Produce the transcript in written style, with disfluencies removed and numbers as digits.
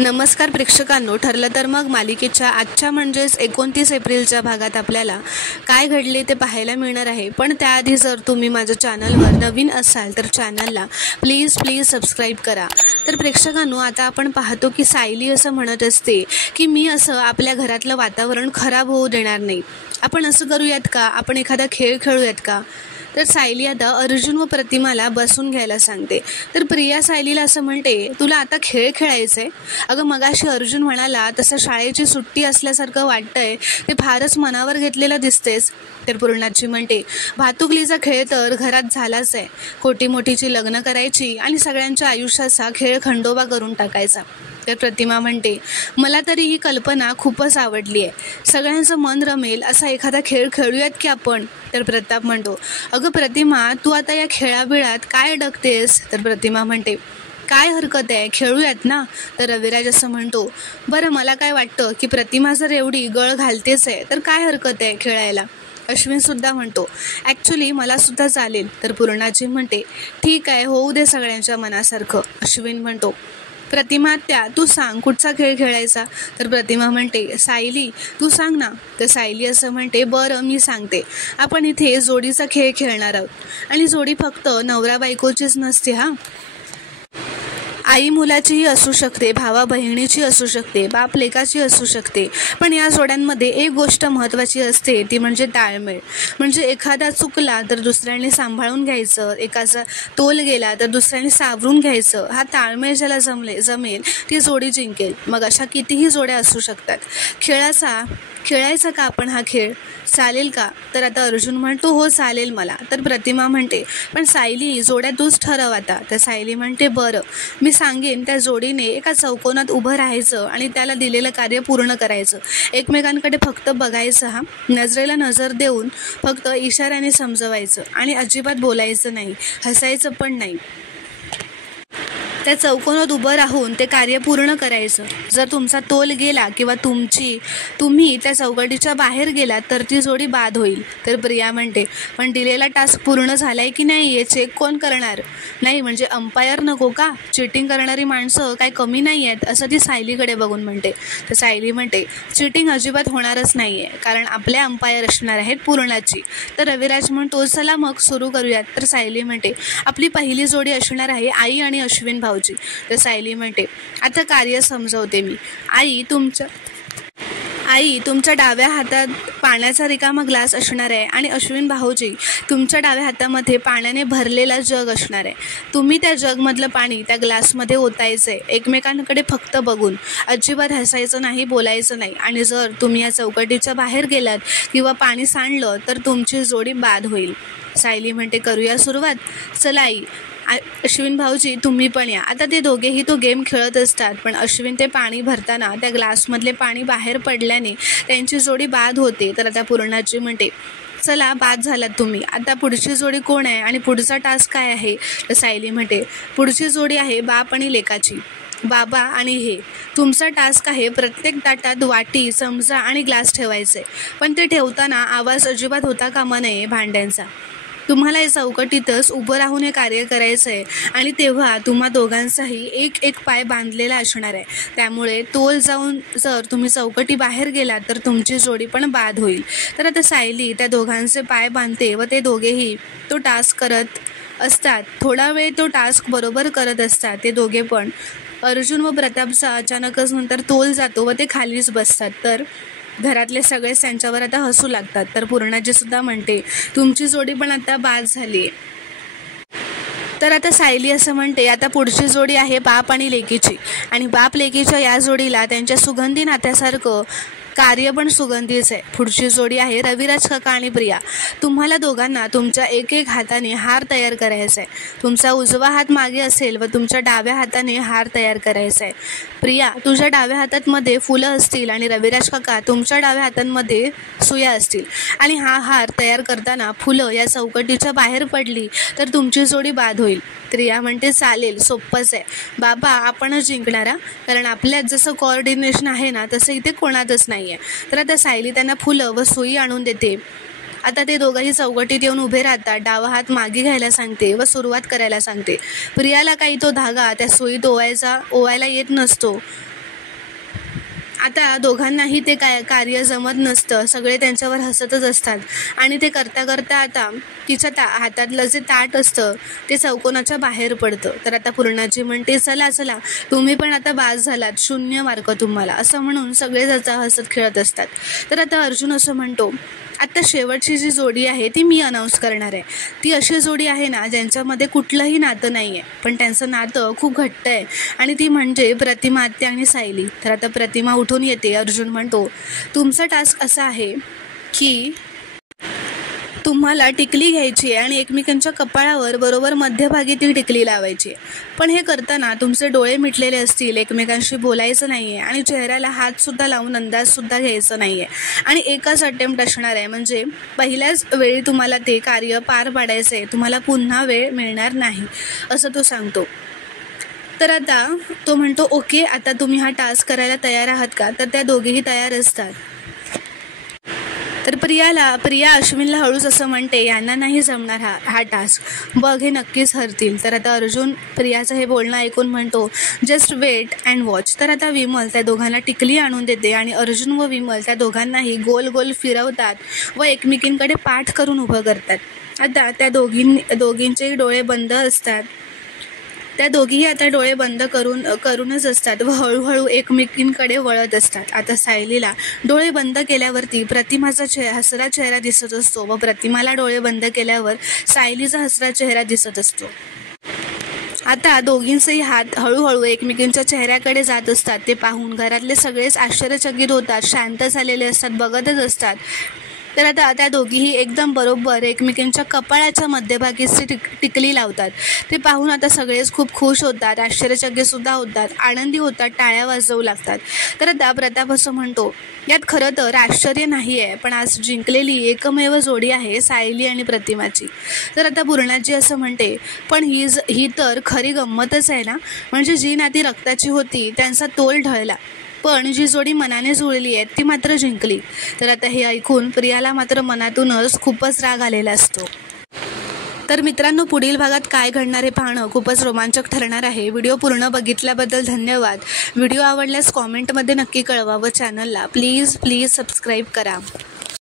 नमस्कार प्रेक्षकांनो, ठरलं तर मग मालिकेच्या आजच्या म्हणजेच 29 एप्रिलच्या भागात आपल्याला काय घडले ते पाहायला मिळणार आहे. पण त्याआधी जर तुम्ही माझ्या चॅनलवर नवीन असाल तर चॅनलला प्लीज सबस्क्राईब करा. तर प्रेक्षकांनो, आता आपण पाहतो की सायली असं म्हणत असते की मी असं आपल्या घरातलं वातावरण खराब होऊ देणार नाही. आपण असं करूयात का, आपण एखादा खेळ खेळूयात का. तर सायली आता अर्जुन व प्रतिमाला बसून घ्यायला सांगते. तर प्रिया सायलीला असं म्हणते, तुला आता खेळ खेळायचं आहे. अगं मगाशी अर्जुन म्हणाला तसं शाळेची सुट्टी असल्यासारखं वाटतंय, ते फारच मनावर घेतलेलं दिसतेस. तर पूर्णाची म्हणते, भातुकलीचा खेळ तर घरात झालाच आहे. खोटी मोठीची लग्न करायची आणि सगळ्यांच्या आयुष्याचा खेळ खंडोबा करून टाकायचा. तर प्रतिमा म्हणते, मला तरी ही कल्पना खूपच आवडली आहे. सगळ्यांचं मन रमेल असा एखादा खेळ खेळूयात की आपण. तर प्रताप म्हणतो, अगं प्रतिमा, तू आता या खेळाबिळात काय अडकतेस. तर प्रतिमा म्हणते, काय हरकत आहे, खेळूयात ना. तर रविराज असं म्हणतो, बरं मला काय वाटतं की प्रतिमा जर एवढी गळ घालतेच आहे तर काय हरकत आहे खेळायला. अश्विन सुद्धा म्हणतो, ॲक्च्युली मला सुद्धा चालेल. तर पूर्णाची म्हणते, ठीक आहे, होऊ दे सगळ्यांच्या मनासारखं. अश्विन म्हणतो, प्रतिमा त्या तू सांग कुठचा खेळ खेळायचा. तर प्रतिमा म्हणते, सायली तू सांग ना. तर सायली असं म्हणते, बरं मी सांगते. आपण इथे जोडीचा खेळ खेळणार आहोत आणि जोडी फक्त नवरा बायकोचीच नसते हा. आई मुलाचीही असू शकते, भावा बहिणीची असू शकते, बाप लेकाची असू शकते. पण या जोड्यांमध्ये एक गोष्ट महत्त्वाची असते, ती म्हणजे ताळमेळ. म्हणजे एखादा चुकला तर दुसऱ्याने सांभाळून घ्यायचं, एकाचा तोल गेला तर दुसऱ्याने सावरून घ्यायचं. हा ताळमेळ ज्याला जमेल ती जोडी जिंकेल. मग अशा कितीही जोड्या असू शकतात. खेळायचा का आपण हा खेळ, चालेल का. तर आता अर्जुन म्हणतो, हो चालेल मला. तर प्रतिमा म्हणते, पण सायली जोड्या तूच ठरव आता. तर सायली म्हणते, बरं मी सांगेन त्या जोडीने एका चौकोनात उभं राहायचं आणि त्याला दिलेलं कार्य पूर्ण करायचं. एकमेकांकडे फक्त बघायचं हा, नजरेला नजर देऊन फक्त इशाऱ्याने समजवायचं आणि अजिबात बोलायचं नाही, हसायचं पण नाही. त्या चौकोनात उभं राहून ते कार्य पूर्ण करायचं. जर तुमचा तोल गेला किंवा तुम्ही त्या चौकटीच्या बाहेर गेलात तर ती जोडी बाद होईल. तर प्रिया म्हणते, पण दिलेला टास्क पूर्ण झालाय की नाही हे चेक कोण करणार. नाही म्हणजे अंपायर नको का, चिटिंग करणारी माणसं काय कमी नाही आहेत असं ती सायलीकडे बघून म्हणते. तर सायली म्हणते, चिटिंग अजिबात होणारच नाही आहे, कारण आपल्या अंपायर असणार आहेत पूर्णाची. तर रविराज म्हणतो, चला मग सुरू करूयात. तर सायली म्हणते, आपली पहिली जोडी असणार आहे आई आणि अश्विन भाऊजी. तर सायली म्हणते, आता कार्य समजवते मी. आई तुमच्या डाव्या हातात पाण्याचा रिकामा ग्लास असणार आहे आणि अश्विन भाऊजी तुमच्या डाव्या हातामध्ये पाण्याने भरलेला जग असणार आहे. तुम्ही त्या जगमधलं पाणी त्या ग्लासमध्ये ओतायचं आहे, एकमेकांकडे फक्त बघून. अजिबात हसायचं नाही, बोलायचं नाही. आणि जर तुम्ही या चौकटीच्या बाहेर गेलात किंवा पाणी सांडलं तर तुमची जोडी बाद होईल. सायली म्हणते, करूया सुरुवात. चला आई, अश्विन भाऊजी तुम्ही पण या. आता ते दोघेही तो गेम खेळत असतात, पण अश्विन ते पाणी भरताना त्या ग्लासमधले पाणी बाहेर पडल्याने त्यांची जोडी बाद होते. तर आता पूर्णाची म्हणते, चला बाद झालात तुम्ही, आता पुढची जोडी कोण आहे आणि पुढचा टास्क काय आहे. तर सायली म्हणते, पुढची जोडी आहे बाप आणि लेकाची. बाबा आणि हे तुमचा टास्क आहे, प्रत्येक ताटात वाटी, चमचा आणि ग्लास ठेवायचे. पण ते ठेवताना आवाज अजिबात होता कामा नये भांड्यांचा. तुम्हाला या चौकटीतच उभं राहून हे कार्य करायचं आहे आणि तेव्हा तुम्हा दोघांचाही एक पाय बांधलेला असणार आहे. त्यामुळे तोल जाऊन जर तुम्ही चौकटी बाहेर गेलात तर तुमची जोडी पण बाद होईल. तर आता सायली त्या दोघांचे पाय बांधते व ते दोघेही तो टास्क करत असतात. थोडा वेळ तो टास्क बरोबर करत असतात ते दोघे पण. अर्जुन व प्रतापचा अचानकच नंतर तोल जातो व ते खालीच बसतात. तर घरातले सगळेच त्यांच्यावर आता हसू लागतात. तर पूर्णाजी सुद्धा म्हणते, तुमची जोडी पण आता बाद झाली. तर आता सायली असं म्हणते, आता पुढची जोडी आहे बाप आणि लेकीची. आणि बाप लेकीच्या या जोडीला त्यांच्या सुगंधी नात्यासारखं कार्य पण सुगंधीच आहे. पुढची जोडी आहे रविराज काका आणि प्रिया. तुम्हाला दोघांना तुमच्या एक हाताने हार तयार करायचा आहे. तुमचा उजवा हात मागे असेल व तुमच्या डाव्या हाताने हार तयार करायचा आहे. प्रिया तुझ्या डाव्या हातामध्ये फुलं असतील आणि रविराज काका तुमच्या डाव्या हातांमध्ये सुया असतील. आणि हा हार तयार करताना फुलं या चौकटीच्या बाहेर पडली तर तुमची जोडी बाद होईल. प्रिया म्हणते, चालेल, सोप्पंच आहे बाबा, आपणच जिंकणारा, कारण आपल्यात जसं कोऑर्डिनेशन आहे ना तसं इथे कोणातच नाही आहे. तर आता सायली त्यांना फुलं व सुई आणून देते. आता ते दोघंही चौकटीत येऊन उभे राहतात. डावा हात मागे घ्यायला सांगते व सुरुवात करायला सांगते. प्रियाला काही तो धागा त्या सुईत ओवायला येत नसतो. आता दोघांनाही ते कार्य जमत नसतं. सगळे त्यांच्यावर हसतच असतात आणि ते करता करता आता तिच्या हातातलं जे ताट असतं ते चौकोनाच्या बाहेर पडतं. तर आता पूर्णाजी म्हणते, चला चला तुम्ही पण आता बास झालात, 0 मार्क तुम्हाला, असं म्हणून सगळेच आता हसत खेळत असतात. तर आता अर्जुन असं म्हणतो, आता शेवटची जी जोडी आहे ती मी अनाऊन्स करणार आहे. ती अशी जोडी आहे ना ज्यांच्यामध्ये कुठलंही नातं नाही आहे, पण त्यांचं नातं खूप घट्ट आहे आणि ती म्हणजे प्रतिमा आत्या आणि सायली. तर आता प्रतिमा उठून येते. अर्जुन म्हणतो, तुमचा टास्क असा आहे की तुम्हाला टिकली घ्यायची आहे आणि एकमेकांच्या कपाळावर बरोबर मध्यभागी ती टिकली लावायची आहे. पण हे करताना तुमचे डोळे मिटलेले असतील, एकमेकांशी बोलायचं नाही आहे आणि चेहऱ्याला हातसुद्धा लावून अंदाजसुद्धा घ्यायचं नाही आहे आणि एकाच अटेम्प्ट असणार आहे. म्हणजे पहिल्याच वेळी तुम्हाला ते कार्य पार पाडायचं आहे, तुम्हाला पुन्हा वेळ मिळणार नाही, असं तो सांगतो. तर आता तो म्हणतो, ओके, आता तुम्ही हा टास्क करायला तयार आहात का? तर त्या दोघेही तयार असतात. तर प्रिया अश्विनला हळूच असं म्हणते, यांना नाही जमणार हा टास्क, बघ हे नक्कीच हरतील. तर आता अर्जुन प्रियाचं हे बोलणं ऐकून म्हणतो, जस्ट वेट अँड वॉच. तर आता विमल त्या दोघांना टिकली आणून देते आणि अर्जुन व विमल त्या दोघांनाही गोल गोल फिरवतात व एकमेकींकडे पाठ करून उभं करतात. आता त्या दोघींचे डोळे बंद असतात. त्या दोघीही आता डोळे बंद करूनच असतात व हळूहळू एकमेकींकडे वळत असतात. आता सायलीला डोळे बंद केल्यावरती प्रतिमाचा हसरा चेहरा दिसत असतो व प्रतिमाला डोळे बंद केल्यावर सायलीचा हसरा चेहरा दिसत असतो. आता दोघींचेही हात हळूहळू एकमेकींच्या चेहऱ्याकडे जात असतात. ते पाहून घरातले सगळेच आश्चर्यचकित होतात, शांत झालेले असतात, बघतच असतात. तर आता त्या दोघीही एकदम बरोबर एकमेकींच्या कपाळाच्या मध्यभागीच टिकली लावतात. ते पाहून आता सगळेच खूप खुश होतात, आश्चर्यचकितसुद्धा होतात, आनंदी होतात, टाळ्या वाजवू लागतात. तर आता प्रताप असं म्हणतो, यात खरं तर आश्चर्य नाही आहे, पण आज जिंकलेली एकमेव जोडी आहे सायली आणि प्रतिमाची. तर आता पूर्णाजी असं म्हणते, पण ही तर खरी गंमतच आहे ना, म्हणजे जी नाती रक्ताची होती त्यांचा तोल ढळला, पण जी जोडी मनाने जुळली आहे ती मात्र जिंकली. तर आता हे ऐकून प्रियाला मात्र मनातूनच खूपच राग आलेला असतो. तर मित्रांनो, पुढील भागात काय घडणार हे पाहणं खूपच रोमांचक ठरणार आहे. व्हिडिओ पूर्ण बघितल्याबद्दल धन्यवाद. व्हिडिओ आवडल्यास कॉमेंटमध्ये नक्की कळवा व चॅनलला प्लीज सबस्क्राईब करा.